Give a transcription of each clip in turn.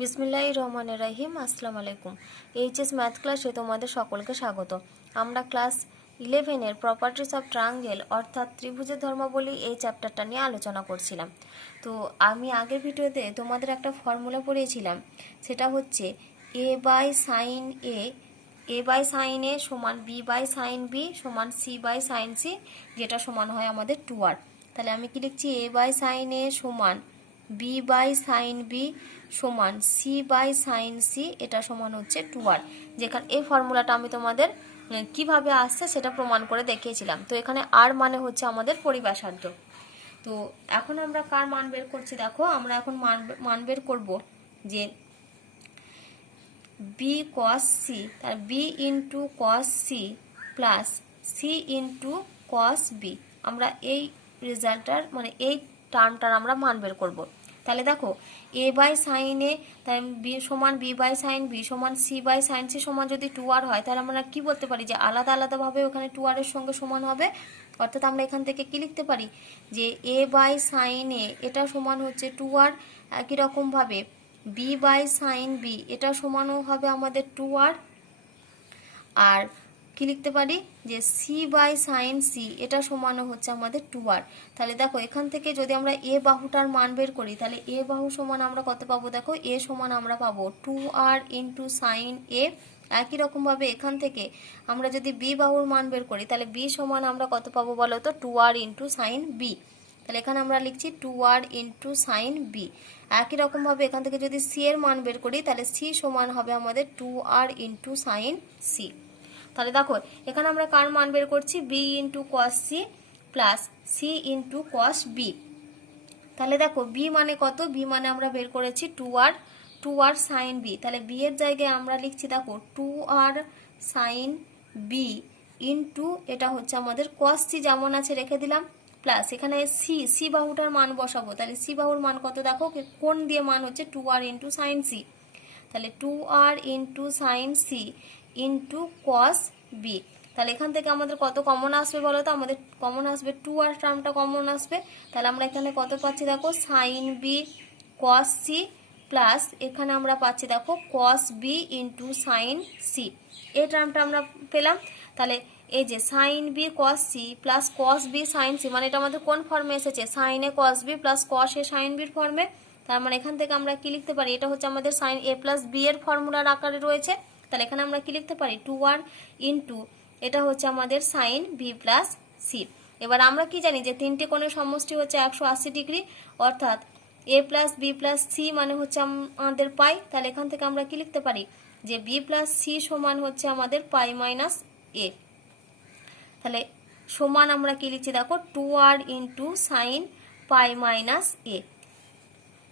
বিসমিল্লাহির রহমানির রহিম। আসসালামু আলাইকুম। এইচএস ম্যাথ ক্লাসে তোমাদের সকলকে স্বাগত। আমরা ক্লাস 11-এর প্রপার্টিস অফ ট্রায়াঙ্গেল অর্থাৎ ত্রিভুজের ধর্মাবলী এই চ্যাপ্টারটা নিয়ে আলোচনা করছিলাম। তো আমি আগের ভিডিওতে তোমাদের একটা ফর্মুলা পড়িয়েছিলাম, সেটা হচ্ছে এ বাই সাইন এ সমান বি বাই সাইন বি সমান সি বাই সাইন সি, যেটা সমান হয় আমাদের 2r। তাহলে আমি কি লিখছি? এ বাই সাইন এ সমান বি বাই সাইন বি সমান সি বাই সাইন সি, এটা সমান হচ্ছে 2r। যেখানে এই ফর্মুলাটা আমি তোমাদের কিভাবে আসছে সেটা প্রমাণ করে দেখিয়েছিলাম। তো এখানে আর মানে হচ্ছে আমাদের পরিব্যাসার্ধ। তো এখন আমরা কার মান বের করছি? দেখো, আমরা এখন মান বের করব যে বি কস সি, তার B into cos C plus C into cos B. আমরা এই রেজাল্টটার মানে এই টার্মটার আমরা মান বের করব। তাহলে দেখো, এ বাই সাইন এ তাই বি সমান বি বাই সাইন বি সমান সি বাই সাইন সি সমান যদি 2r হয়, তাহলে আমরা কি বলতে পারি? যে আলাদা আলাদাভাবে ওখানে 2r এর সঙ্গে সমান হবে। অর্থাৎ আমরা এখান থেকে কি লিখতে পারি? যে এ বাই সাইন এ এটা সমান হচ্ছে 2r। একই রকমভাবে বি বাই সাইন বি এটা সমানও হবে আমাদের 2r। আর কি লিখতে পারি? যে সি বাই সাইন সি এটা সমানও হচ্ছে আমাদের 2r। তাহলে দেখো, এখান থেকে যদি আমরা এ বাহুটার মান বের করি, তাহলে এ বাহু সমান আমরা কত পাবো? দেখো, এ সমান আমরা পাবো 2r ইন্টু সাইন এ। একই রকমভাবে এখান থেকে আমরা যদি বি বাহুর মান বের করি, তাহলে বি সমান আমরা কত পাবো বলো তো? 2r into sign B. তাহলে এখানে আমরা লিখছি 2r ইন্টু সাইন বি। একই রকমভাবে এখান থেকে যদি সি এর মান বের করি, তাহলে সি সমান হবে আমাদের 2r ইন্টু সাইন সি। তাহলে দেখো, এখানে আমরা কার মান বের করছি? B into cos C plus C into cos B. তাহলে দেখো, বি মানে কত? বি মানে আমরা বের করেছি 2r সাইন বি। তাহলে বি এর জায়গায় আমরা লিখছি দেখো 2r সাইন বি ইন্টু এটা হচ্ছে আমাদের কস সি যেমন আছে রেখে দিলাম, প্লাস এখানে সি বাহুটার মান বসাবো। তাহলে সি বাহুর মান কত? দেখো, কোণ দিয়ে মান হচ্ছে 2r ইন্টু সাইন সি। তাহলে 2r into sine C into cos B. তাহলে এখান থেকে আমাদের কত কমন আসবে বলো তো? আমাদের কমন আসবে 2r টার্মটা কমন আসবে। তাহলে আমরা এখানে কত পাচ্ছি? দেখো, sine B cos C plus এখানে আমরা পাচ্ছি দেখো cos B into sine C. এই টার্মটা আমরা পেলাম। তাহলে এই যে sine B cos C plus cos B sine C, মানে এটা আমাদের কোন ফর্মে এসেছে? Sine A cos B plus cos A সাইন বির ফর্মে। তার মানে এখান থেকে আমরা কি লিখতে পারি? এটা হচ্ছে আমাদের সাইন এ প্লাস বি এর ফর্মুলার আকারে রয়েছে। তাহলে এখানে আমরা কি লিখতে পারি? 2r ইন্টু এটা হচ্ছে আমাদের সাইন বি প্লাস সি। এবার আমরা কি জানি? যে তিনটে কোণের সমষ্টি হচ্ছে 180 ডিগ্রি, অর্থাৎ A plus B plus C মানে হচ্ছে আমাদের পাই। তাহলে এখান থেকে আমরা কি লিখতে পারি? যে বি প্লাস সি সমান হচ্ছে আমাদের পাই মাইনাস এ। তাহলে সমান আমরা কি লিখছি? দেখো, 2r into sine pi minus A.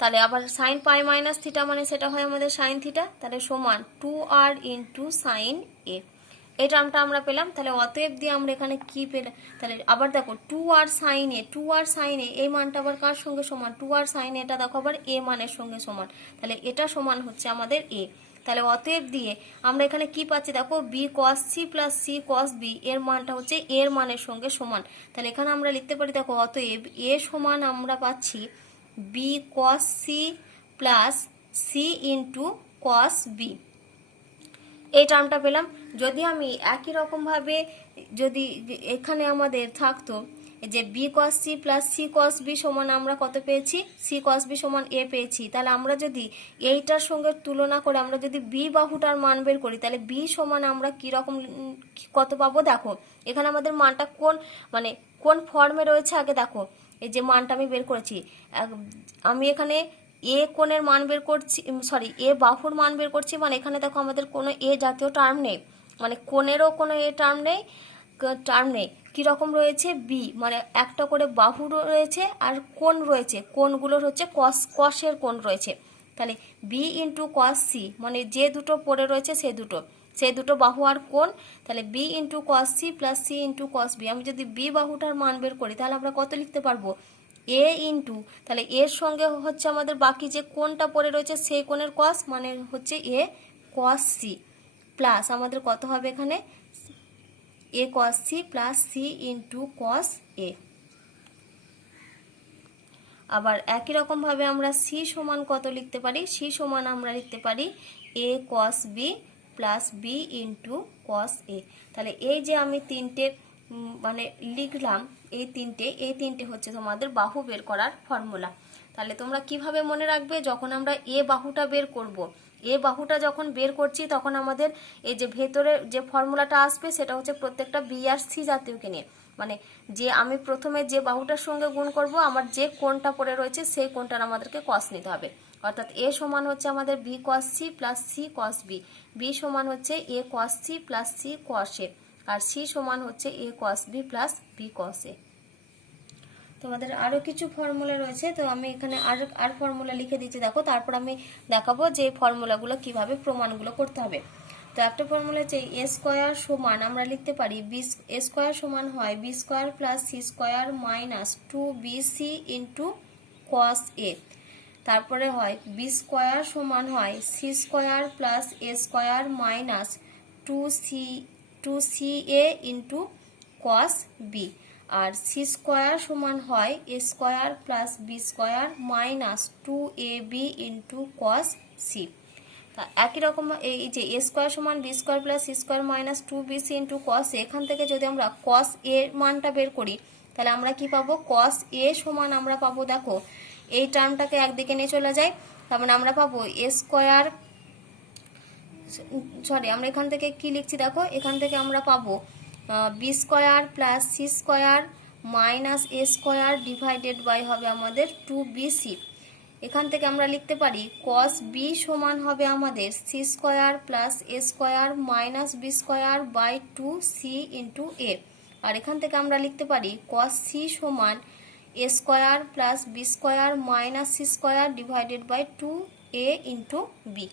তাহলে আবার সাইন পাই মাইনাস থিটা মানে সেটা হয় আমাদের সাইন থিটা। তাহলে সমান 2r ইন্টু সাইন এ। এই টার্মটা আমরা পেলাম। তাহলে অতএব দিয়ে আমরা এখানে কি পেলাম? তাহলে আবার দেখো, 2r সাইন এ এই মানটা আবার কার সঙ্গে সমান? 2r সাইন এটা দেখো আবার এ মানের সঙ্গে সমান। তাহলে এটা সমান হচ্ছে আমাদের এ। তাহলে অতএব দিয়ে আমরা এখানে কি পাচ্ছি? দেখো, B cos C plus C cos B এর মানটা হচ্ছে এর মানের সঙ্গে সমান। তাহলে এখানে আমরা লিখতে পারি দেখো, অতএব এ সমান আমরা পাচ্ছি B cos C plus C into cos B. এই টার্মটা পেলাম। যদি আমি একই রকমভাবে যদি এখানে আমাদের থাকতো যে B cos C plus C cos B সমান আমরা কত পেয়েছি? সি কস বি সমান এ পেয়েছি। তাহলে আমরা যদি এইটার সঙ্গে তুলনা করে আমরা যদি বি বাহুটার মান বের করি, তাহলে বি সমান আমরা কীরকম কত পাবো? দেখো, এখানে আমাদের মানটা মানে কোন ফর্মে রয়েছে আগে দেখো। এই যে মানটা আমি বের করেছি, আমি এখানে এ কোণের মান বের করছি, এ বাহুর মান বের করছি, মানে এখানে দেখো আমাদের কোনো এ জাতীয় টার্ম নেই, মানে কোণেরও কোনো এ টার্ম নেই। কীরকম রয়েছে? বি মানে একটা করে বাহু রয়েছে আর কোণ রয়েছে, কোণগুলোর হচ্ছে কসের কোণ রয়েছে। তাহলে বি ইন্টু কস সি মানে যে দুটো পড়ে রয়েছে সেই দুটো বাহু আর কোণ। তাহলে B into cos C plus C into cos B. আমি যদি বি বাহুটার মান বের করি, তাহলে আমরা কত লিখতে পারবো? এ ইন্টু, তাহলে এর সঙ্গে হচ্ছে আমাদের বাকি যে কোণটা পড়ে রয়েছে সেই কোণের কস মানে হচ্ছে এ কস সি প্লাস আমাদের কত হবে এখানে? A cos C plus C into cos A. আবার একই রকমভাবে আমরা সি সমান কত লিখতে পারি, সি সমান আমরা লিখতে পারি A cos B plus B into cos A. তাহলে এই যে আমি তিনটে মানে লিখলাম, এই তিনটে হচ্ছে তোমাদের বাহু বের করার ফর্মুলা। তাহলে তোমরা কিভাবে মনে রাখবে, যখন আমরা এ বাহুটা বের করব, এ বাহুটা যখন বের করছি তখন আমাদের এই যে ভেতরে যে ফর্মুলাটা আসবে সেটা হচ্ছে প্রত্যেকটা বি আর সি জাতীয়কে নিয়ে, মানে যে আমি প্রথমে যে বাহুটার সঙ্গে গুণ করব আমার যে কোণটা পড়ে রয়েছে সেই কোণটার আমাদেরকে কস নিতে হবে। অর্থাৎ এ সমান হচ্ছে আমাদের B cos C plus C cos B, B সমান হচ্ছে A cos C plus C cos A, আর সি সমান হচ্ছে A cos B plus B cos A. তোমাদের আরও কিছু ফর্মুলা রয়েছে, তো আমি এখানে আর ফর্মুলা লিখে দিচ্ছি দেখো, তারপর আমি দেখাবো যে ফর্মুলাগুলো কিভাবে প্রমাণগুলো করতে হবে। তো একটা ফর্মুলা হচ্ছে এ স্কোয়ার সমান আমরা লিখতে পারি এ স্কোয়ার সমান হয় B square plus C square minus 2bc into cos A. তারপরে হয় বি স্কোয়ার সমান হয় C square plus A square minus 2c A into cos B. আর সি স্কোয়ার সমান হয় A square plus B square minus 2ab into cos C. তা একই রকম এই যে এ স্কোয়ার সমান B square plus C square minus 2bc into cos A, এখান থেকে যদি আমরা কস এর মানটা বের করি তাহলে আমরা কি পাবো, কস এ সমান আমরা পাবো, দেখো এই টার্মটাকে একদিকে নিয়ে চলে যায়, তার মানে আমরা পাবো এ স্কোয়ার, সরি আমরা এখান থেকে কি লিখছি দেখো, এখান থেকে আমরা পাবো B square plus C square minus A square divided by হবে আমাদের 2bc। এখান থেকে আমরা লিখতে পারি কস বি সমান হবে আমাদের C square plus A square minus B square by 2c into A. আর এখান থেকে আমরা লিখতে পারি কস সি সমান A square plus B square minus C square divided by 2a into B.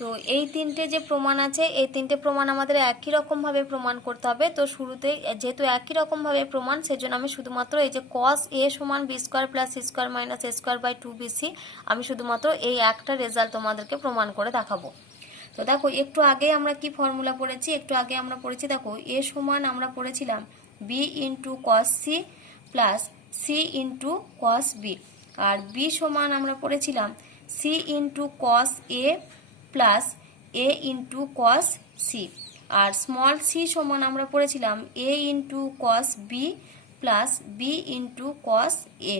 তো এই তিনটে যে প্রমাণ আছে, এই তিনটে প্রমাণ আমাদের একই রকমভাবে প্রমাণ করতে হবে। তো শুরুতে যেহেতু একই রকমভাবে প্রমাণ, সেজন্য আমি শুধুমাত্র এই যে কস এ সমান B square plus C square minus A square by 2bc, আমি শুধুমাত্র এই একটা রেজাল্ট তোমাদেরকে প্রমাণ করে দেখাবো। তো দেখো একটু আগে আমরা কি ফর্মুলা পড়েছি, একটু আগে আমরা পড়েছি দেখো এ সমান আমরা পড়েছিলাম B into cos C plus C into cos B, আর বি সমান আমরা পড়েছিলাম C into cos A plus A into cos C, আর স্মল সি সমান আমরা পড়েছিলাম A into cos B plus B into cos A.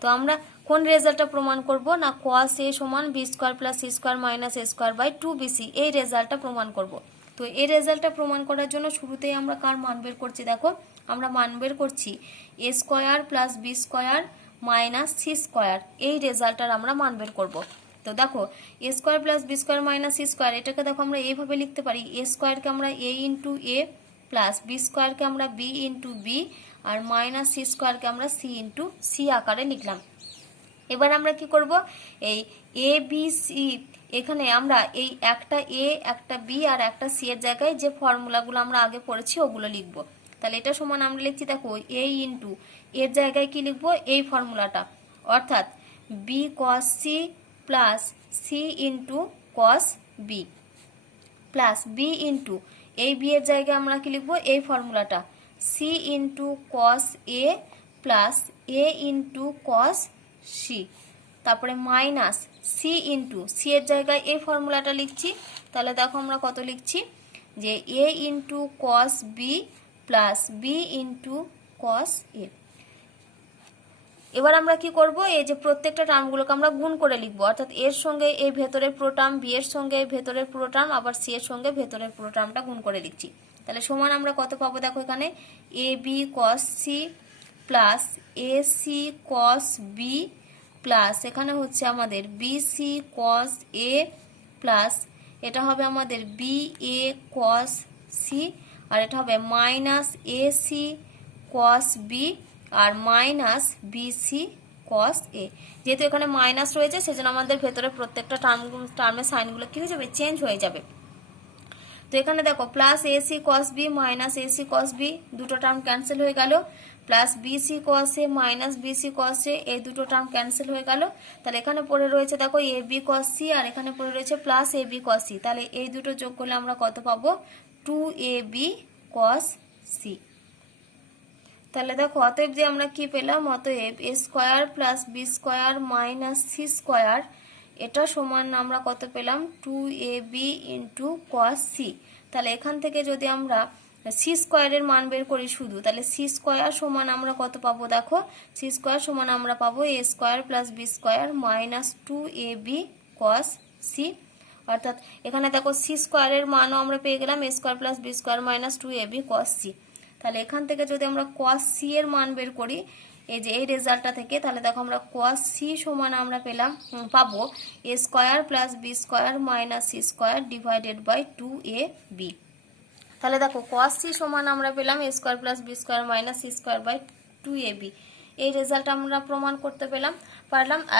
তো আমরা কোন রেজাল্টটা প্রমাণ করব না, কস এ সমান B square plus C square minus A square by 2bc, এই রেজাল্টটা প্রমাণ করব। তো এই রেজাল্টটা প্রমাণ করার জন্য শুরুতেই আমরা কার মান বের করছি দেখো, আমরা মান বের করছি A square plus B square minus C square, এই রেজাল্টটার আমরা মান বের করব। তো দেখো A square plus B square minus C square, এটাকে দেখো আমরা এইভাবে লিখতে পারি এ স্কোয়ারকে আমরা A into A plus B স্কোয়ারকে আমরা বি ইন্টু বি আর মাইনাস সি স্কোয়ারকে আমরা সি ইন্টু সি আকারে লিখলাম। এবার আমরা কি করব, এই এ বি সি এখানে আমরা এই একটা এ একটা বি আর একটা সি এর জায়গায় যে ফর্মুলাগুলো আমরা আগে পড়েছি ওগুলো লিখব। তাহলে এটা সমান আমরা লিখছি দেখো এ ইন্টু এর জায়গায় কি লিখবো, এই ফর্মুলাটা, অর্থাৎ B cos C plus C into cos B plus B into এই বি এর জায়গায় আমরা কি লিখবো, এই ফর্মুলাটা C into cos A plus A into cos C, তারপরে মাইনাস সি ইন্টু সি এর জায়গায় এই ফর্মুলাটা লিখছি। তাহলে দেখো আমরা কত লিখছি যে A into cos B plus B into cos A. এবার আমরা কি করব, এই যে প্রত্যেকটা টার্মগুলোকে আমরা গুণ করে লিখবো, অর্থাৎ এর সঙ্গে এই ভেতরের পুরো টার্ম, বি এর সঙ্গে এই ভেতরের পুরো টার্ম, আবার সি এর সঙ্গে ভেতরের পুরো টার্মটা গুণ করে লিখছি। তাহলে সমান আমরা কত পাবো দেখো, এখানে A B cos C plus A C cos B plus এখানে হচ্ছে আমাদের B C cos A plus এটা হবে আমাদের বি এ কস সি, আর এটা হবে minus A C cos B আর মাইনাস বিসি কস এ। যেহেতু এখানে মাইনাস রয়েছে সেজন্য আমাদের ভেতরে প্রত্যেকটা টার্মের সাইনগুলো কি হয়ে যাবে, চেঞ্জ হয়ে যাবে। তো এখানে দেখো plus AC cos B minus AC cos B, দুটো টার্ম ক্যান্সেল হয়ে গেল, plus BC cos A minus BC cos A, এই দুটো টার্ম ক্যান্সেল হয়ে গেল। তাহলে এখানে পড়ে রয়েছে দেখো এ বি কস সি আর এখানে পড়ে রয়েছে প্লাস এ বি কস সি, তাহলে এই দুটো যোগ করলে আমরা কত পাবো, 2ab কস সি। তাহলে দেখো অতএব যে আমরা কি পেলাম, অতএব A square plus B square minus C square এটা সমান আমরা কত পেলাম, 2ab ইন্টু কস সি। তাহলে এখান থেকে যদি আমরা সি স্কোয়ারের মান বের করি শুধু, তাহলে সি স্কোয়ার সমান আমরা কত পাবো, দেখো সি স্কোয়ার সমান আমরা পাবো A square plus B square minus 2ab cos C. অর্থাৎ এখানে দেখো সি স্কোয়ারের মানও আমরা পেয়ে গেলাম A square plus B square minus 2ab cos C. তাহলে এখান থেকে যদি আমরা কস সি এর মান বের করি এই যে এই রেজাল্টটা থেকে, তাহলে দেখো আমরা কস সি সমান আমরা পাবো A square plus B square minus C square divided by 2ab। তাহলে দেখো কস সি সমান আমরা পেলাম A square plus B square minus C square by 2ab। এই রেজাল্ট আমরা প্রমাণ করতে পারলাম।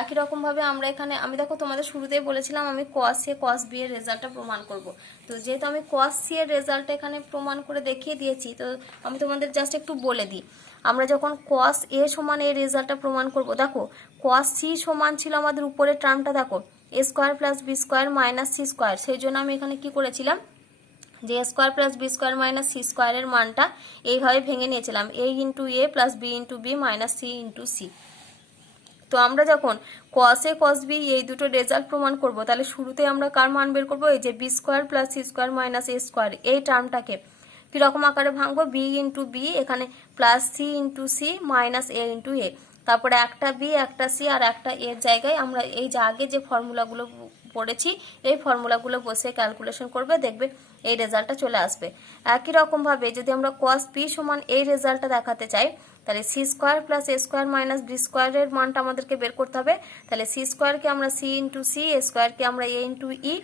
একই রকমভাবে আমরা এখানে আমি দেখো তোমাদের শুরুতেই বলেছিলাম আমি কস এ কস বি এর রেজাল্টটা প্রমাণ করব। তো যেহেতু আমি কস সি এর রেজাল্টটা এখানে প্রমাণ করে দেখিয়ে দিয়েছি, তো আমি তোমাদের জাস্ট একটু বলে দিই। আমরা যখন কস এ সমান এই রেজাল্টটা প্রমাণ করব, দেখো কস সি সমান ছিল আমাদের উপরের টার্মটা, দেখো A square plus B square minus C square. সেই জন্য আমি এখানে কি করেছিলাম, যে A square plus B square minus C স্কোয়ারের মানটা এইভাবে ভেঙে নিয়েছিলাম, A into A plus B into B minus C into C. তো আমরা যখন কস এ কস বি এই দুটো রেজাল্ট প্রমাণ করব, তাহলে শুরুতে আমরা কার মান বের করবো, এই যে B square plus C square minus এ স্কোয়ার এই টার্মটাকে কীরকম আকারে ভাঙবো, বি ইন্টু বি, এখানে plus C into C minus A into A, তারপরে একটা বি একটা সি আর একটা এর জায়গায় আমরা এই যে আগে যে ফর্মুলাগুলো পড়েছি এই ফর্মুলাগুলো বসে ক্যালকুলেশন করবে, দেখবে এই রেজাল্টটা চলে আসবে। একই রকমভাবে যদি আমরা কস পি সমান এই রেজাল্টটা দেখাতে চাই, তাহলে সি স্কোয়ার প্লাস এ স্কোয়ার মাইনাস বি স্কোয়ারের মানটা আমাদেরকে বের করতে হবে। তাহলে সি স্কোয়ারকে আমরা সি ইন্টু সি, এ স্কোয়ারকে আমরা A into E,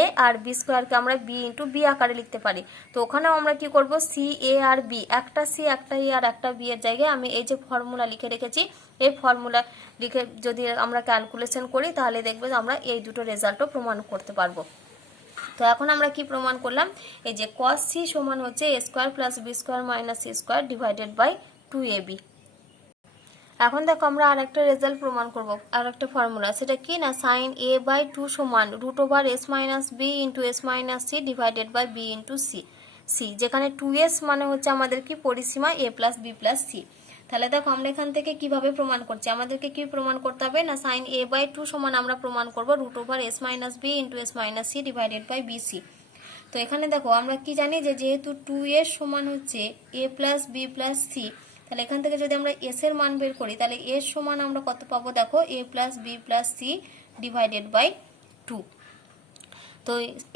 A R B স্কোয়ারকে আমরা বি ইন্টু বি আকারে লিখতে পারি। তো ওখানেও আমরা কি করব, সি এ আর বি, একটা সি একটা ই আর একটা বি এর জায়গায় আমি এই যে ফর্মুলা লিখে রেখেছি, এই ফর্মুলা লিখে যদি আমরা ক্যালকুলেশন করি তাহলে দেখবে আমরা এই দুটো রেজাল্টও প্রমাণ করতে পারবো। তো এখন আমরা কি প্রমাণ করলাম, এই যে কস সি সমান হচ্ছে A square plus B square minus C square divided by 2ab। এখন দেখো আমরা আর একটা রেজাল্ট প্রমাণ করব, আর একটা ফর্মুলা, সেটা কি না, সাইন এ বাই 2 সমান root over S minus B into S minus C divided by B into C, যেখানে 2s মানে হচ্ছে আমাদের কি পরিসীমা a plus B plus C. তাহলে দেখো আমরা এখান থেকে কিভাবে প্রমাণ করছি, আমাদেরকে কি প্রমাণ করতে হবে না, সাইন এ বাই 2 সমান আমরা প্রমাণ করব root over S minus B into S minus C divided by BC. তো এখানে দেখো আমরা কি জানি যে যেহেতু 2s সমান হচ্ছে a plus B plus C, তাহলে এখান থেকে যদি আমরা এস এর মান বের করি তাহলে এস সমান আমরা কত পাবো, দেখো A plus B plus C divided by 2। তো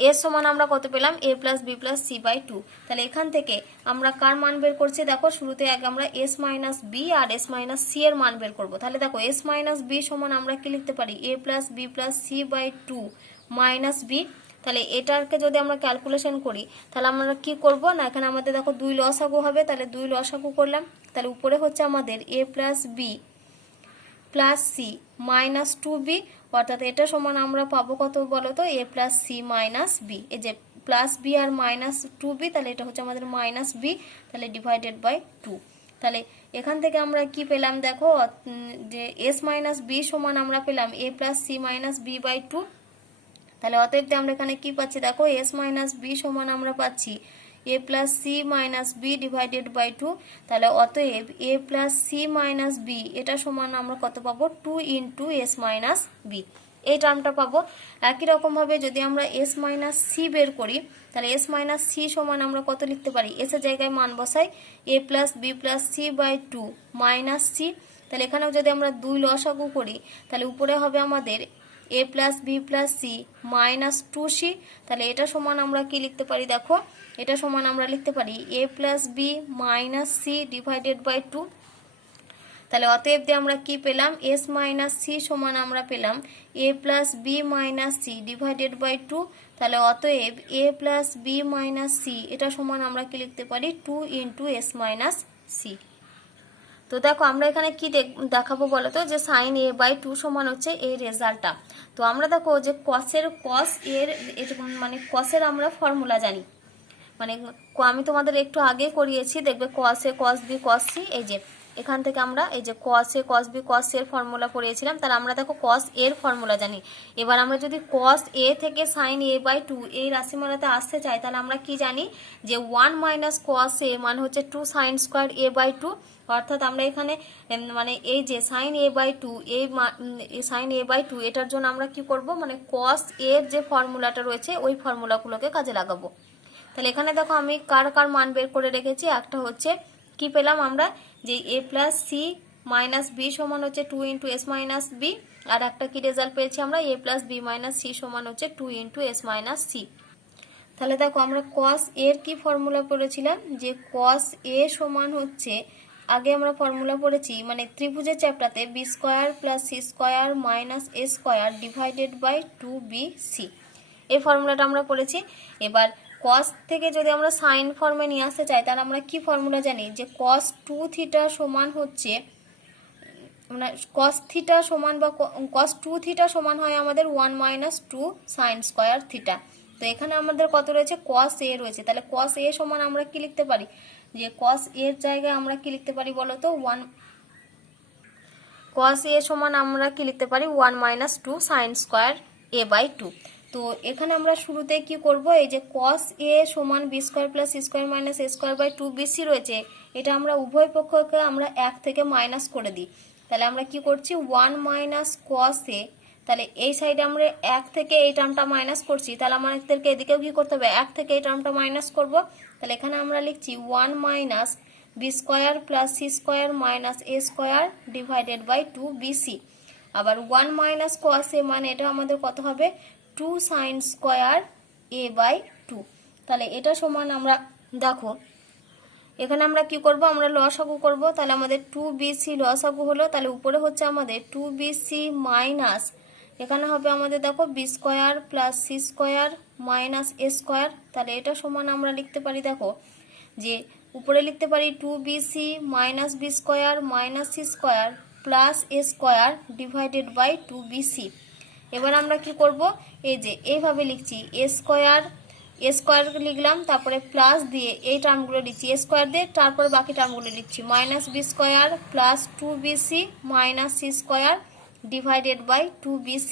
এর সমান আমরা কত পেলাম, A plus B plus C by 2। তাহলে এখান থেকে আমরা কার মান বের করছি, দেখো শুরুতে আগে আমরা এস মাইনাস বি আর এস মাইনাস সি এর মান বের করবো। তাহলে দেখো এস মাইনাস বি সমান আমরা কি লিখতে পারি, A plus B plus C by 2 minus B. তাহলে এটাকে যদি আমরা ক্যালকুলেশন করি তাহলে আমরা কি করব না, এখানে আমাদের দেখো 2 লসাগু হবে, তাহলে 2 লসাগু করলাম, তাহলে উপরে হচ্ছে আমাদের A plus B plus C minus 2b, অর্থাৎ এটা সমান আমরা পাবো কত বলো তো, A plus C minus B, এই যে প্লাস বি আর মাইনাস 2b, তাহলে এটা হচ্ছে আমাদের মাইনাস বি, তাহলে ডিভাইডেড বাই 2। তাহলে এখান থেকে আমরা কি পেলাম, দেখো যে এস মাইনাস বি সমান আমরা পেলাম A plus C minus B by 2। তাহলে অতএব আমরা এখানে কি পাচ্ছি, দেখো এস মাইনাস বি সমান আমরা পাচ্ছি A plus C minus B divided by 2। তাহলে অতএব A plus C minus B এটা সমান আমরা কত পাবো, 2 ইন্টু এস মাইনাস বি, এই টার্মটা পাবো। একই রকমভাবে যদি আমরা এস মাইনাস সি বের করি তাহলে এস মাইনাস সি সমান আমরা কত লিখতে পারি, এস এর জায়গায় মান বসাই A plus B plus C by 2 minus C. তাহলে এখানেও যদি আমরা 2 লসাগু করি তাহলে উপরে হবে আমাদের A plus B plus C minus 2c। তাহলে এটা সমান আমরা কি লিখতে পারি, দেখো এটা সমান আমরা লিখতে পারি A plus B minus C divided by 2। তাহলে অতএব আমরা কি পেলাম, এস মাইনাস সি সমান আমরা পেলাম A plus B minus C divided by 2। তাহলে অতএব A plus B minus C এটা সমান আমরা কি লিখতে পারি, 2 ইন্টু এস মাইনাস সি। তো দেখো আমরা এখানে কি দেখাবো বলো তো, যে সাইন এ বাই 2 সমান হচ্ছে এই রেজাল্টটা। তো আমরা দেখো যে কস এর মানে কসের আমরা ফর্মুলা জানি, মানে আমি তোমাদের একটু আগে করিয়েছি, দেখবে কস এ কস বি কস সি, এই যে এখান থেকে আমরা এই যে cos a cos b cos a এর ফর্মুলা পড়িয়েছিলাম, তাহলে আমরা দেখো cos a এর ফর্মুলা জানি। এবার আমরা যদি cos a থেকে sin a/2 এই রাশিমালাতে আসতে চাই, তাহলে আমরা কি জানি যে 1 - cos a মানে হচ্ছে 2 sin স্কয়ার a/2, অর্থাৎ আমরা এখানে মানে এই যে sin a/2 এই sin a/2 এটার জন্য আমরা কি করব, মানে cos a এর যে ফর্মুলাটা রয়েছে ওই ফর্মুলাগুলোকে কাজে লাগাবো। তাহলে এখানে দেখো আমি কার কার মান বের করে রেখেছি। একটা হচ্ছে কি পেলাম আমরা, যে a plus C minus B সমান হচ্ছে 2 ইন্টু এস মাইনাস বি, আর একটা কি রেজাল্ট পেয়েছি আমরা, a plus B minus C সমান হচ্ছে 2 ইন্টু এস মাইনাস সি। তাহলে দেখো আমরা cos a এর কি ফর্মুলা পড়েছিলাম, যে cos a সমান হচ্ছে, আগে আমরা ফর্মুলা পড়েছি মানে ত্রিভুজের চ্যাপ্টারতে B square plus C square minus A square divided by 2bc, এই ফর্মুলাটা আমরা পড়েছি। এবার cos থেকে যদি আমরা সাইন ফর্মে নিয়ে আসতে চাই, তাহলে আমরা কি ফর্মুলা জানি, যে cos 2 থিটা সমান হচ্ছে, মানে cos থিটা সমান বা cos 2 থিটা সমান হয় আমাদের 1 - 2 সাইন স্কোয়ার থিটা। তো এখানে আমাদের কত রয়েছে, cos a রয়েছে। তাহলে cos a সমান আমরা কি লিখতে পারি, যে cos a এর জায়গায় আমরা কি লিখতে পারি বলো তো, cos a সমান আমরা কি লিখতে পারি 1 - 2 সাইন স্কোয়ার a/2। তো এখানে আমরা শুরুতে কি করব, এই যে cos a সমান B square plus C square minus A square by 2bc রয়েছে, এটা আমরা উভয় পক্ষকে আমরা 1 থেকে মাইনাস করে দিই। তাহলে আমরা কি করছি 1 - cos a, তাহলে এই সাইডে আমরা 1 থেকে এই টার্মটা মাইনাস করছি, তাহলে আমাদেরকে এদিকেও কি করতে হবে 1 থেকে এই টার্মটা মাইনাস করব। তাহলে এখানে আমরা লিখছি 1 - b square plus C square minus A square divided by 2bc। আবার 1 - cos a মানে এটা আমাদের কত হবে 2 সাইন স্কোয়ার a/2। তাহলে এটা সমান আমরা দেখো এখানে আমরা কি করব, আমরা লসাগু করব। তাহলে আমাদের 2bc লসাগু হলো, তাহলে উপরে হচ্ছে আমাদের 2bc মাইনাস, এখানে হবে আমাদের দেখো B square plus C square minus এ স্কোয়ার। তাহলে এটা সমান আমরা লিখতে পারি, দেখো যে উপরে লিখতে পারি 2bc minus B square minus C square plus A square divided by 2bc। এবার আমরা কি করব, এই যে এইভাবে লিখছি এ স্কোয়ার লিখলাম, তারপরে প্লাস দিয়ে এই টার্মগুলো লিখছি এ স্কোয়ার দিয়ে, তারপরে বাকি টার্মগুলো লিখছি minus B square plus 2bc minus C square divided by 2bc।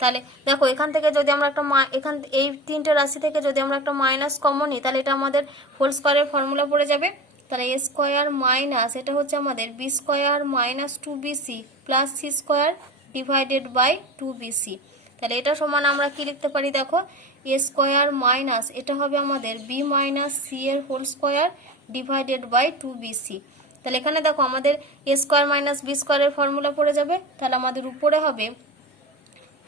তাহলে দেখো এখান থেকে যদি আমরা একটা এই তিনটে রাশি থেকে যদি আমরা একটা মাইনাস কমন নিই, তাহলে এটা আমাদের হোল স্কোয়ারের ফর্মুলা পড়ে যাবে। তাহলে এ স্কোয়ার মাইনাস এটা হচ্ছে আমাদের b square minus 2bc plus C square divided by 2bc। তাহলে এটা সমান আমরা কি লিখতে পারি, দেখো এ স্কোয়ার মাইনাস এটা হবে আমাদের বি মাইনাস সি এর whole square divided by 2bc। তাহলে এখানে দেখো আমাদের এ স্কোয়ার মাইনাস বি স্কোয়ারের ফর্মুলা পড়ে যাবে। তাহলে আমাদের উপরে হবে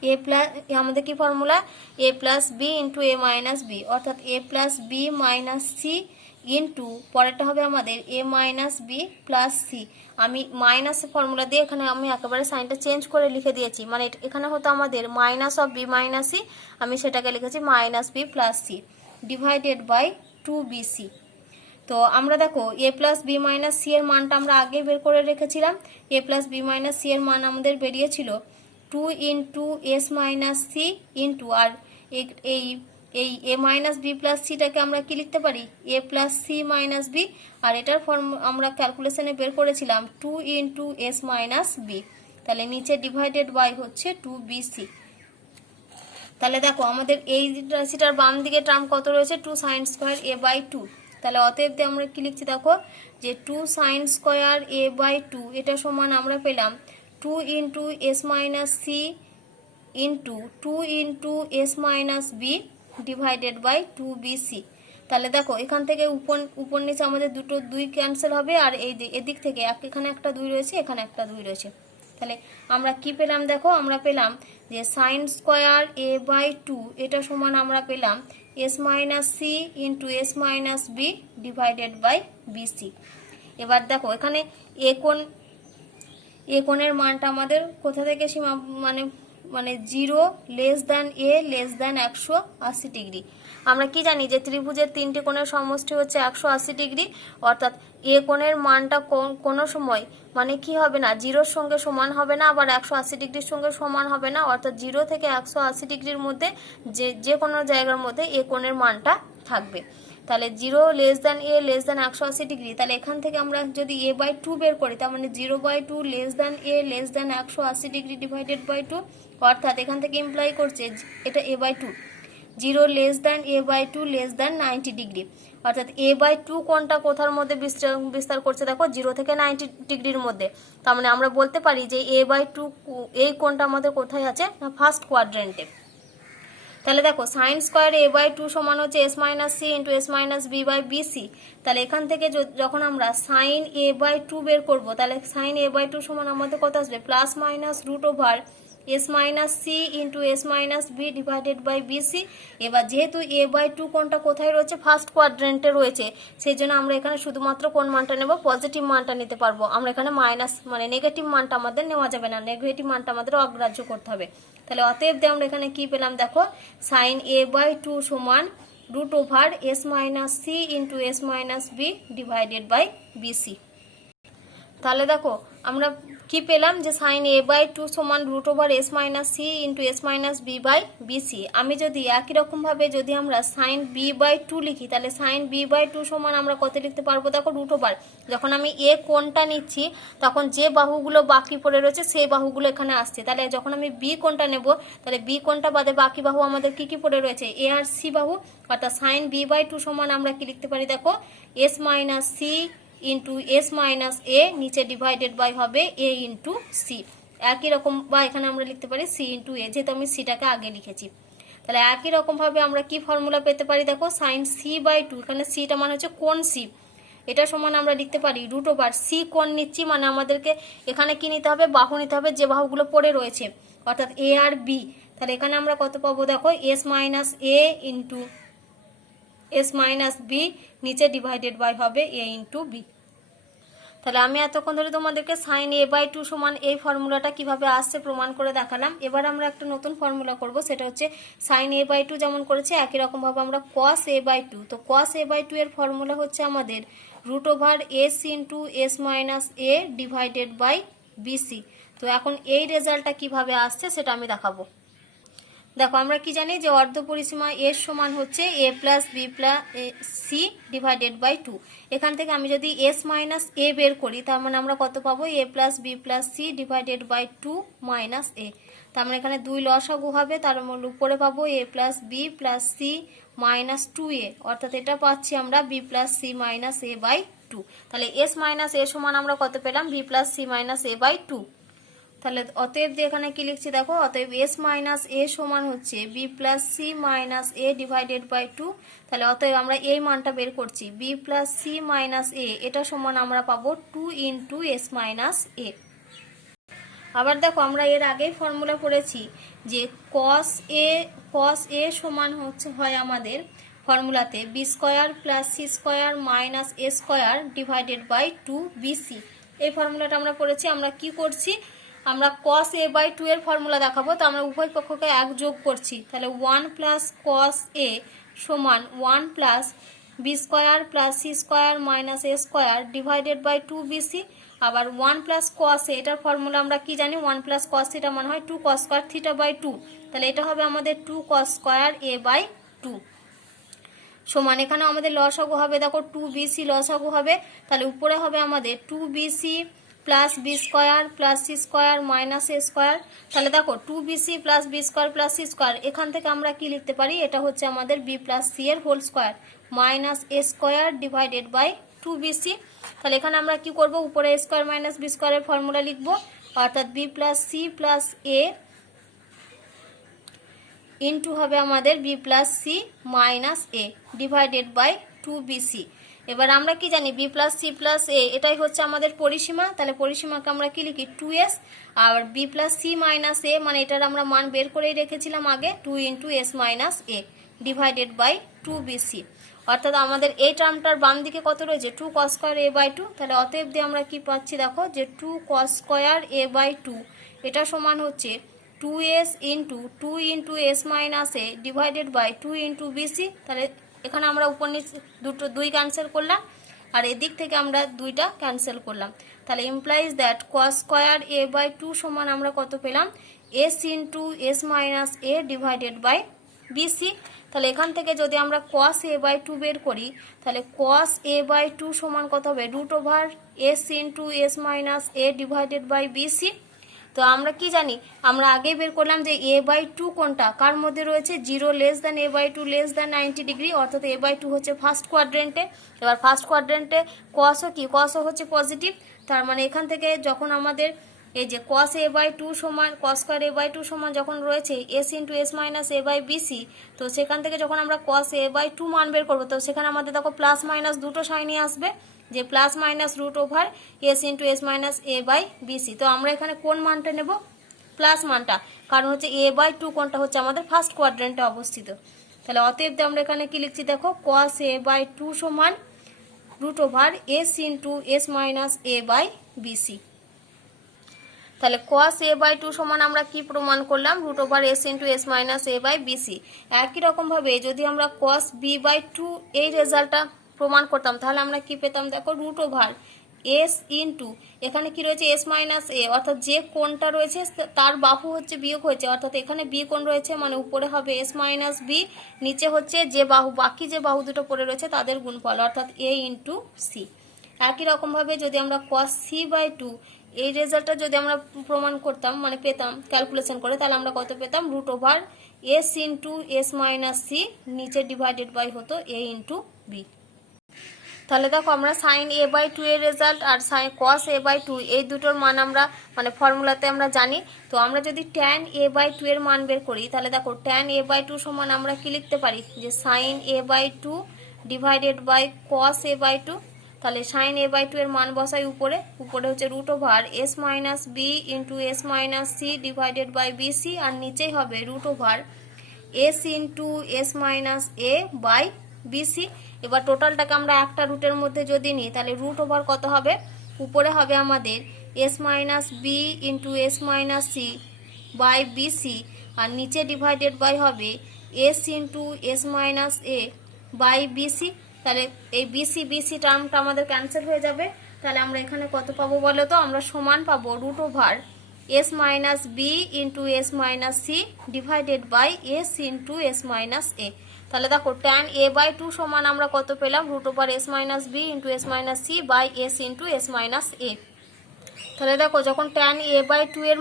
এ প্লাস, আমাদের কি formula A plus B into A minus B, অর্থাৎ A plus B minus C into পরেরটা হবে আমাদের A minus B plus C. আমি মাইনাস ফর্মুলা দিয়ে এখানে আমি একেবারে সাইনটা চেঞ্জ করে লিখে দিয়েছি, মানে এখানে হতো আমাদের minus of B minus C, আমি সেটাকে লিখেছি minus B plus C divided by 2bc। তো আমরা দেখো A plus B minus C এর মানটা আমরা আগে বের করে রেখেছিলাম। A plus B minus C এর মান আমাদের বেরিয়েছিল 2 into S minus C into, আর এই এ মাইনাস বি প্লাস সিটাকে আমরা কি লিখতে পারি A plus C minus B, আর এটার ফর্ম আমরা ক্যালকুলেশনে বের করেছিলাম 2 ইন্টু এস মাইনাস বি। তাহলে নিচে ডিভাইডেড বাই হচ্ছে 2bc। তাহলে দেখো আমাদের এই রাশিটার বাম দিকে টার্ম কত রয়েছে 2 সাইন স্কোয়ার a/2। তাহলে অতএব আমরা কি লিখছি দেখো যে 2 সাইন স্কোয়ার a/2 এটা সমান আমরা পেলাম 2 into S minus C into 2 into S minus B divided by 2bc। তাহলে দেখো এখান থেকে উপর নিচে আমাদের দুটো 2 ক্যান্সেল হবে, আর এই এদিক থেকে এখানে একটা 2 রয়েছে, এখানে একটা 2 রয়েছে। তাহলে আমরা কি পেলাম, দেখো আমরা পেলাম যে সাইন স্কোয়ার a/2 এটা সমান আমরা পেলাম s minus C into S minus B divided by BC. এবার দেখো এখানে এ কোণের মানটা আমাদের কোথা থেকে সীমা মানে 0 less than a less than 180 degree. আমরা কি জানি যে ত্রিভুজের তিনটি কোণের সমষ্টি হচ্ছে 180 ডিগ্রি, অর্থাৎ এ কোণের মানটা কোনো সময় মানে কি হবে না 0-র সঙ্গে সমান হবে না, আবার 180 ডিগ্রির সঙ্গে সমান হবে না, অর্থাৎ 0 থেকে 180 ডিগ্রির মধ্যে যে কোনো জায়গার মধ্যে এ কোণের মানটা থাকবে। তাহলে 0 a <180 তাহলে এখান থেকে আমরা যদি a/2 বের করি তার মানে 0/2 a <180 ডিভাইডেড বাই 2, অর্থাৎ এখান থেকে ইমপ্লাই করছে এটা a/2, 0 a/2 <90, অর্থাৎ a/2 কোণটা কোথার মধ্যে বিস্তার করছে দেখো 0 থেকে 90 মধ্যে। তার মানে আমরা বলতে পারি যে a/2 এই কোণটা আমাদের কোথায় আছে না ফার্স্ট কোয়াড্রেন্টে। তাহলে দেখো সাইন স্কোয়ার a/2 সমান হচ্ছে s minus C into s minus B by BC. তাহলে এখান থেকে যখন আমরা সাইন a/2 বের করব তাহলে সাইন a/2 সমান আমাদের কত আসবে plus minus root over s minus C into s minus B divided by BC. এবার যেহেতু a/2 কোণটা কোথায় রয়েছে ফার্স্ট কোয়াড্রেন্টে রয়েছে, সেই জন্য আমরা এখানে শুধুমাত্র কোন মানটা নেব পজিটিভ মানটা নিতে পারবো। আমরা এখানে মাইনাস মানে নেগেটিভ মানটা আমাদের নেওয়া যাবে না, নেগেটিভ মানটা আমাদের অগ্রাহ্য করতে হবে। তাহলে অতএব আমরা এখানে কি পেলাম দেখো সাইন a/2 সমান root over s minus C into s minus B divided by BC. তাহলে দেখো আমরা কি পেলাম যে সাইন a/2 সমান root over s minus C into s minus B by b c. আমি যদি একই রকমভাবে যদি আমরা সাইন b/2 লিখি তাহলে সাইন b/2 সমান আমরা কত লিখতে পারবো দেখো রুট ওভার, যখন আমি এ কোণটা নিচ্ছি তখন যে বাহুগুলো বাকি পড়ে রয়েছে সেই বাহুগুলো এখানে আসছে। তাহলে যখন আমি বি কোণটা নেব তাহলে বি কোণটা বাদে বাকি বাহু আমাদের কি কি পড়ে রয়েছে এ আর সি বাহু, অর্থাৎ সাইন b/2 সমান আমরা কি লিখতে পারি দেখো s minus C into S minus A নিচে ডিভাইডেড বাই হবে এ ইন্টু সি। একই রকম বা এখানে আমরা লিখতে পারি সি ইন্টু এ, যেহেতু আমি সিটাকে আগে লিখেছি। তাহলে একই রকমভাবে আমরা কি ফর্মুলা পেতে পারি দেখো সাইন c/2, এখানে সিটা মানে হচ্ছে কোণ সি, এটা সমান আমরা লিখতে পারি রুট ওভার সি কোণ নিচ্ছি মানে আমাদেরকে এখানে কি নিতে হবে বাহু নিতে হবে যে বাহুগুলো পড়ে রয়েছে, অর্থাৎ এ আর বি। তাহলে এখানে আমরা কত পাবো দেখো S minus A into S minus b নিচে ডিভাইডেড বাই হবে এ ইন্টু বি। তাহলে আমি এতক্ষণ ধরে তোমাদেরকে সাইন a/2 সমান এই ফর্মুলাটা কিভাবে আসছে প্রমাণ করে দেখালাম। এবার আমরা একটা নতুন ফর্মুলা করব, সেটা হচ্ছে সাইন a/2 যেমন করেছে একই রকমভাবে আমরা cos a/2। তো cos a/2 এর ফর্মুলা হচ্ছে আমাদের root over s into S minus a divided by BC. তো এখন এই রেজাল্টটা কিভাবে আসছে সেটা আমি দেখাবো। দেখো আমরা কি জানি যে অর্ধ পরিসীমা এর সমান হচ্ছে A plus B plus C divided by 2। এখান থেকে আমি যদি এস মাইনাস এ বের করি তার মানে আমরা কত পাবো A plus B plus C divided by 2 minus A. তার মানে এখানে 2 লসাগু হবে, তার উপরে পাবো A plus B plus C minus 2a, অর্থাৎ এটা পাচ্ছি আমরা B plus C minus A by 2। তাহলে এস মাইনাস এ সমান আমরা কত পেলাম B plus C minus A by 2। তাহলে অতএব এখানে কি লিখছি দেখো অতএব এস মাইনাস এ সমান হচ্ছে b plus C minus a divided by 2। তাহলে অতএব আমরা এই মানটা বের করছি b plus C minus a, এটা সমান আমরা পাবো 2 ইন্টু এস মাইনাস এ। আবার দেখো আমরা এর আগেই ফর্মুলা পড়েছি যে cos a সমান হয় আমাদের ফর্মুলাতে B square plus C square minus A square divided by 2bc। এই ফর্মুলাটা আমরা পড়েছি। আমরা কি করছি আমরা cos a/2 এর ফর্মুলা দেখাবো, তো আমরা উভয় পক্ষকে এক যোগ করছি। তাহলে 1 প্লাস cos a সমান 1 plus B square plus C square minus A square divided by 2bc। আবার 1 প্লাস cos a এটার ফর্মুলা আমরা কি জানি 1 প্লাস cos থিটা মানে হয় 2 cos স্কোয়ার থিটা বাই 2। তাহলে এটা হবে আমাদের 2 cos স্কোয়ার a বাই 2 সমান এখানে আমাদের লসাগু হবে দেখো 2bc লসাগু হবে। তাহলে উপরে হবে আমাদের 2bc plus B square plus C square minus এ স্কোয়ার। তাহলে দেখো 2bc plus B square plus C square, এখান থেকে আমরা কি লিখতে পারি এটা হচ্ছে আমাদের বি প্লাস সি এর whole square minus A square divided by 2bc। তাহলে এখানে আমরা কি করব উপরে এ স্কোয়ার মাইনাস বি স্কোয়ারের ফর্মুলা লিখব, অর্থাৎ B plus C plus A into হবে আমাদের B plus C minus a divided by 2bc। এবার আমরা কি জানি b plus C plus a এটাই হচ্ছে আমাদের পরিসীমা। তাহলে পরিসীমাকে আমরা কি লিখি 2s, আর b plus C minus a মানে এটার আমরা মান বের করেই রেখেছিলাম আগে 2 into S minus a divided by 2bc। অর্থাৎ আমাদের এই টার্মটার বাম দিকে কত রয়েছে 2 cos স্কোয়ার a বাই 2। তাহলে অতএব দিয়ে আমরা কি পাচ্ছি দেখো যে 2 cos স্কোয়ার a বাই 2 এটা সমান হচ্ছে 2s into 2 into S minus a divided by 2 into b c. তাহলে এখানে আমরা উপর নিচে দুই ক্যান্সেল করলাম আর এদিক থেকে আমরা দুইটা ক্যান্সেল করলাম। তাহলে implies that cos square a by 2 সমান আমরা কত পেলাম s into S minus a divided by BC. তাহলে এখান থেকে যদি আমরা cos a/2 বের করি তাহলে cos a/2 সমান কত হবে √s into s minus a divided by bc। তো আমরা কি জানি, আমরা আগেই বের করলাম যে a/2 কোনটা, কার মধ্যে রয়েছে 0 less than a/2 less than 90 degree, অর্থাৎ a/2 হচ্ছে ফার্স্ট কোয়াড্রেন্টে। এবার ফার্স্ট কোয়াড্রেন্টে cosও কি, cosও হচ্ছে পজিটিভ। তার মানে এখান থেকে যখন আমাদের এই যে cos a/2 সমান cos স্কয়ার a/2 সমান যখন রয়েছে s into s minus a by BC, তো সেখান থেকে যখন আমরা cos a/2 মান বের করবো তো সেখানে আমাদের দেখো প্লাস মাইনাস দুটো সাইনই আসবে, যে plus minus √s into s minus a by BC. তো আমরা এখানে কোন মানটা নেব, প্লাস মানটা, কারণ হচ্ছে a/2 কোনটা হচ্ছে আমাদের ফার্স্ট কোয়াড্রেন্টে অবস্থিত। তাহলে অতএব আমরা এখানে কি লিখছি দেখো, cos a/2 সমান √s into s minus a by BC. তাহলে cos a/2 সমান আমরা কি প্রমাণ করলাম, √s into s minus a by b c. একই রকমভাবে যদি আমরা cos b/2 এই রেজাল্টটা প্রমাণ করতাম তাহলে আমরা কি পেতাম দেখো, √s ইন্টু এখানে কি রয়েছে s মাইনাস a, অর্থাৎ যে কোণটা রয়েছে তার বাহু হচ্ছে বিয়োগ হয়েছে, অর্থাৎ এখানে বি কোণ রয়েছে মানে উপরে হবে s মাইনাস b, নিচে হচ্ছে যে বাহু, বাকি যে বাহু দুটো পড়ে রয়েছে তাদের গুণফল অর্থাৎ a ইন্টু সি। একই রকমভাবে যদি আমরা cos c/2 এই রেজাল্টটা যদি আমরা প্রমাণ করতাম মানে পেতাম ক্যালকুলেশন করে, তাহলে আমরা কত পেতাম, √s into s minus c, নিচে ডিভাইডেড বাই হতো a ইন্টু বি। তাহলে দেখো আমরা sin a/2 এর রেজাল্ট আর cos a/2 এই দুটোর মান আমরা মানে ফর্মুলাতে আমরা জানি। তো আমরা যদি tan a/2 এর মান বের করি তাহলে দেখো tan a/2 সমান আমরা কি লিখতে পারি, যে sin a/2 divided by cos a/2। তাহলে sin a/2 এর মান বসাই উপরে, উপরে হচ্ছে √s minus b into s minus C divided by BC, আর নিচেই হবে √s into s minus a by BC. এবার টোটালটাকে আমরা একটা রুটের মধ্যে যদি নিই তাহলে √ কত হবে, উপরে হবে আমাদের s minus B into s minus C by BC, আর নিচে ডিভাইডেড বাই হবে s into s minus A by BC. তাহলে এই বিসি বিসি টার্মটা আমাদের ক্যান্সেল হয়ে যাবে। তাহলে আমরা এখানে কত পাবো বলো তো, আমরা সমান পাবো √s minus B into s minus C divided by s into s minus A. তাহলে দেখো tan a/2 সমান আমরা কত পেলাম, √s minus B into s minus C by s into s minus A. তাহলে দেখো যখন tan a/2 এর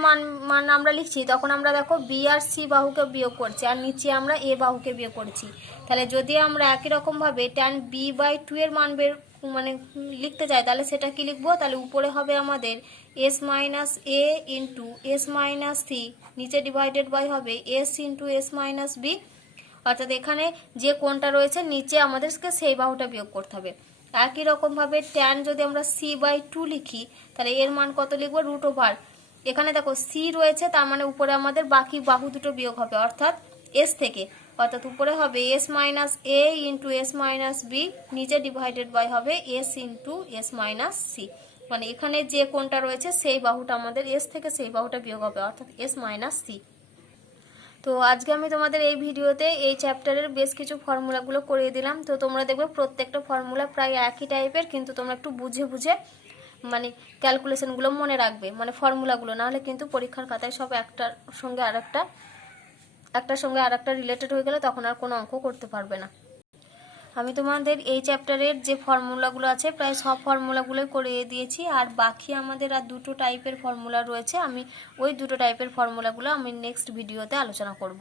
মান আমরা লিখছি তখন আমরা দেখো b আর c বাহুকে বিয়োগ করছি আর নিচে আমরা a বাহুকে বিয়োগ করছি। তাহলে যদি আমরা একই রকমভাবে tan b/2 এর মান বের মানে লিখতে চাই তাহলে সেটা কি লিখবো, তাহলে উপরে হবে আমাদের s minus a into s minus c, নিচে ডিভাইডেড বাই হবে s into s minus B, অর্থাৎ এখানে যে কোণটা রয়েছে নিচে আমাদেরকে সেই বাহুটা বিয়োগ করতে হবে। একই রকমভাবে tan যদি আমরা c/2 লিখি তাহলে এর মান কত লিখবো, √, এখানে দেখো c রয়েছে তার মানে উপরে আমাদের বাকি বাহু দুটো বিয়োগ হবে অর্থাৎ s থেকে, অর্থাৎ উপরে হবে s minus a into s minus b, নিচে ডিভাইডেড বাই হবে s into s minus c, মানে এখানে যে কোণটা রয়েছে সেই বাহুটা আমাদের s থেকে সেই বাহুটা বিয়োগ হবে অর্থাৎ s মাইনাস সি। তো আজকে আমি তোমাদের এই ভিডিওতে এই চ্যাপ্টারের বেশ কিছু ফর্মুলাগুলো করিয়ে দিলাম। তো তোমরা দেখবে প্রত্যেকটা ফর্মুলা প্রায় একই টাইপের, কিন্তু তোমরা একটু বুঝে বুঝে মানে ক্যালকুলেশনগুলো মনে রাখবে, মানে ফর্মুলাগুলো, নাহলে কিন্তু পরীক্ষার খাতায় সব একটার সঙ্গে আরেকটা রিলেটেড হয়ে গেলে তখন আর কোনো অঙ্ক করতে পারবে না। আমি তোমাদের এই চ্যাপ্টারের যে ফর্মুলাগুলো আছে প্রায় সব ফর্মুলাগুলোই করিয়ে দিয়েছি, আর বাকি আমাদের আর দুটো টাইপের ফর্মুলা রয়েছে, আমি ওই দুটো টাইপের ফর্মুলাগুলো আমি নেক্সট ভিডিওতে আলোচনা করব।